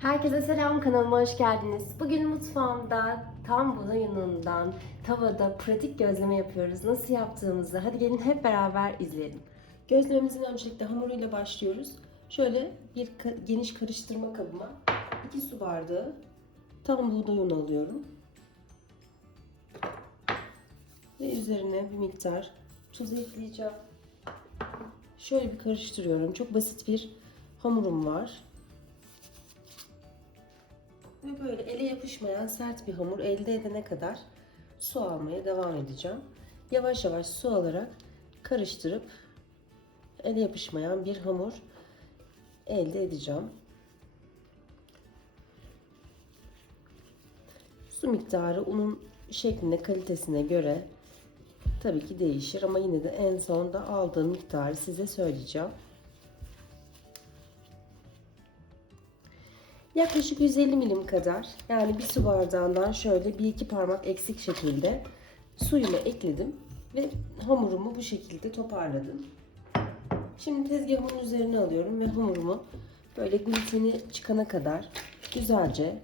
Herkese selam kanalıma hoş geldiniz. Bugün mutfağımda tam buğday unundan tavada pratik gözleme yapıyoruz. Nasıl yaptığımızı hadi gelin hep beraber izleyelim. Gözlememizin öncelikle hamuruyla başlıyoruz. Şöyle bir geniş karıştırma kabıma 2 su bardağı tam buğday unu alıyorum. Ve üzerine bir miktar tuz ekleyeceğim. Şöyle bir karıştırıyorum. Çok basit bir hamurum var. Ve böyle ele yapışmayan sert bir hamur elde edene kadar su almaya devam edeceğim. Yavaş yavaş su alarak karıştırıp ele yapışmayan bir hamur elde edeceğim. Su miktarı unun şekline, kalitesine göre tabii ki değişir ama yine de en sonda aldığım miktarı size söyleyeceğim. Yaklaşık 150 milim kadar yani bir su bardağından şöyle bir iki parmak eksik şekilde suyumu ekledim ve hamurumu bu şekilde toparladım. Şimdi tezgahımın üzerine alıyorum ve hamurumu böyle gluteni çıkana kadar güzelce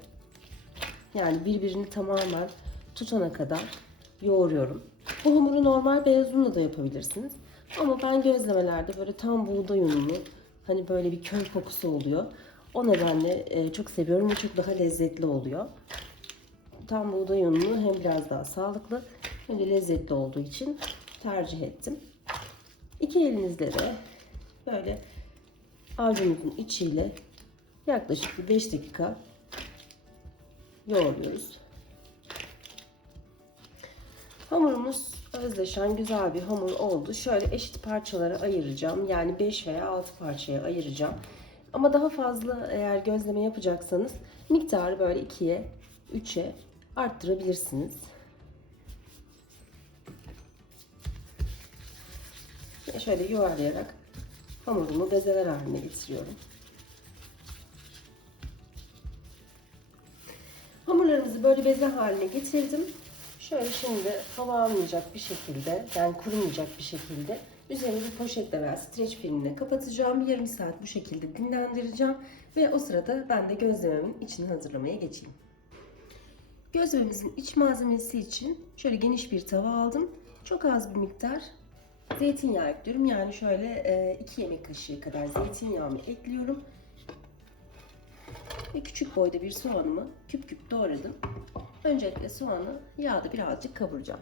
yani birbirini tamamen tutana kadar yoğuruyorum. Bu hamuru normal beyaz unla da yapabilirsiniz. Ama ben gözlemelerde böyle tam buğday ununu hani böyle bir köy kokusu oluyor. O nedenle e, çok seviyorum ve çok daha lezzetli oluyor. Tam buğday ununu hem biraz daha sağlıklı hem de lezzetli olduğu için tercih ettim. İki elinizde de böyle avucunuzun içiyle yaklaşık bir 5 dakika yoğuruyoruz. Hamurumuz özdeşen güzel bir hamur oldu. Şöyle eşit parçalara ayıracağım. Yani 5 veya 6 parçaya ayıracağım. Ama daha fazla eğer gözleme yapacaksanız miktarı böyle 2'ye 3'e arttırabilirsiniz. Ve şöyle yuvarlayarak hamurumu bezeler haline getiriyorum. Hamurlarımızı böyle beze haline getirdim. Şöyle şimdi hava almayacak bir şekilde, yani kurumayacak bir şekilde üzerini bir poşetle veya streç filmle kapatacağım. Yarım saat bu şekilde dinlendireceğim ve o sırada ben de gözlememin içini hazırlamaya geçeyim. Gözlememizin iç malzemesi için şöyle geniş bir tava aldım. Çok az bir miktar zeytinyağı ekliyorum. Yani şöyle 2 yemek kaşığı kadar zeytinyağımı ekliyorum. Ve küçük boyda bir soğanımı küp küp doğradım. Öncelikle soğanı yağda birazcık kavuracağım.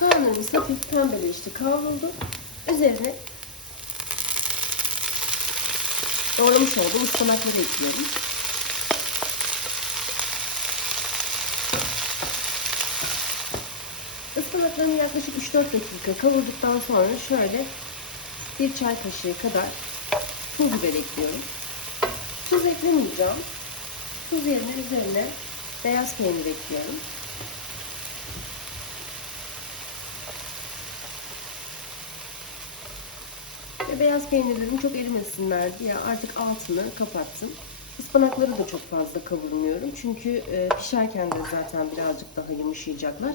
Soğanlarımız hafif pembeleşti, kavruldu. Üzerine doğramış olduğum ıspanakları ekliyorum. Ispanaklarını yaklaşık 3-4 dakika kavurduktan sonra şöyle bir çay kaşığı kadar pul biber ekliyorum. Tuz eklemeyeceğim. Tuz yerine üzerine beyaz peynir ekliyorum. Ve beyaz peynirlerim çok erimesinler diye artık altını kapattım. Ispanakları da çok fazla kavurmuyorum. Çünkü e, pişerken de zaten birazcık daha yumuşayacaklar.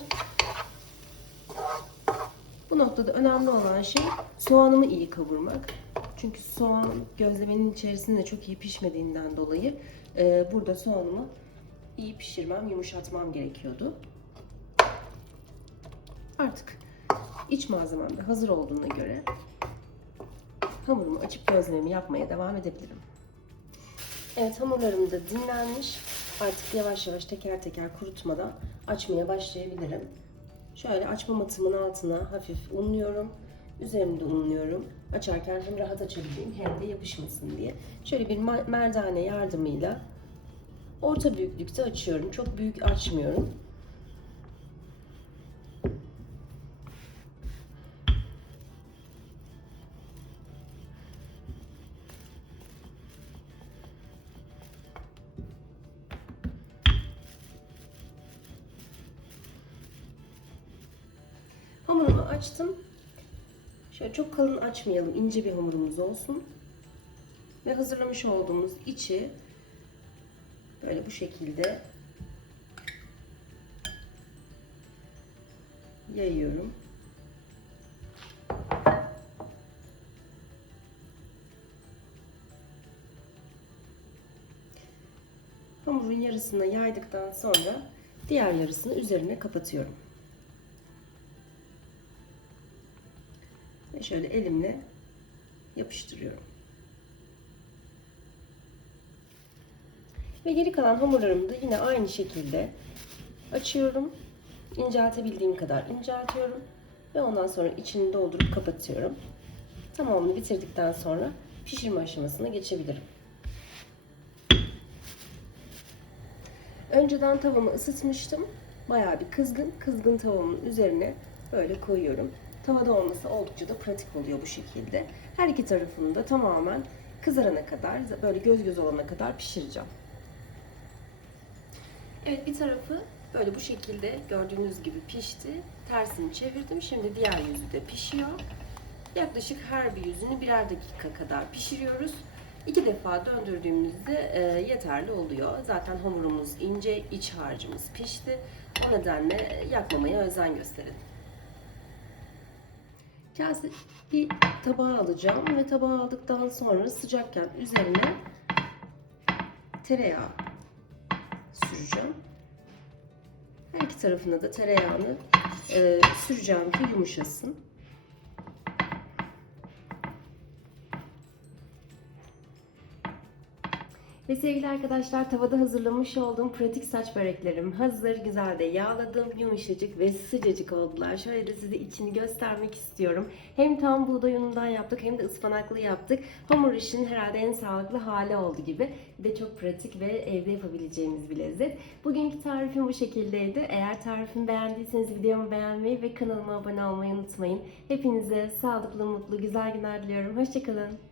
Bu noktada önemli olan şey soğanımı iyi kavurmak. Çünkü soğan gözlemenin içerisinde çok iyi pişmediğinden dolayı e, burada soğanımı iyi pişirmem, yumuşatmam gerekiyordu. Artık iç malzemem de hazır olduğuna göre hamurumu açıp gözlememi yapmaya devam edebilirim. Evet hamurlarım da dinlenmiş. Artık yavaş yavaş teker teker kurutmadan açmaya başlayabilirim. Şöyle açma matımın altına hafif unluyorum. Üzerini unluyorum. Açarken hem rahat açabileyim hem de yapışmasın diye. Şöyle bir merdane yardımıyla orta büyüklükte açıyorum. Çok büyük açmıyorum. Açtım. Şöyle çok kalın açmayalım. ince bir hamurumuz olsun. Ve hazırlamış olduğumuz içi böyle bu şekilde yayıyorum. yarısına yaydıktan sonra diğer yarısını üzerine kapatıyorum. Ve şöyle elimle yapıştırıyorum. Ve geri kalan hamurlarımı da yine aynı şekilde açıyorum. İnceltebildiğim kadar inceltiyorum. Ve ondan sonra içini doldurup kapatıyorum. Tamamını bitirdikten sonra pişirme aşamasına geçebilirim. Önceden tavamı ısıtmıştım. Bayağı bir kızgın. Kızgın tavamın üzerine böyle koyuyorum. Tavada olması oldukça da pratik oluyor bu şekilde. Her iki tarafını da tamamen kızarana kadar, böyle göz göz olana kadar pişireceğim. Evet bir tarafı böyle bu şekilde gördüğünüz gibi pişti. Tersini çevirdim. Şimdi diğer yüzü de pişiyor. Yaklaşık her bir yüzünü birer dakika kadar pişiriyoruz. İki defa döndürdüğümüzde e, yeterli oluyor. Zaten hamurumuz ince, iç harcımız pişti. O nedenle yakmamaya özen gösterin. Kase bir tabağa alacağım ve tabağa aldıktan sonra sıcakken üzerine tereyağı süreceğim. Her iki tarafına da tereyağını e, süreceğim ki yumuşasın. Ve sevgili arkadaşlar tavada hazırlamış olduğum pratik saç böreklerim hazır. Güzel de yağladım. Yumuşacık ve sıcacık oldular. Şöyle de size içini göstermek istiyorum. Hem tam buğday unundan yaptık hem de ıspanaklı yaptık. Hamur işinin herhalde en sağlıklı hali oldu gibi. Bir de çok pratik ve evde yapabileceğimiz bir lezzet. Bugünkü tarifim bu şekildeydi. Eğer tarifimi beğendiyseniz videomu beğenmeyi ve kanalıma abone olmayı unutmayın. Hepinize sağlıklı, mutlu, güzel günler diliyorum. Hoşçakalın.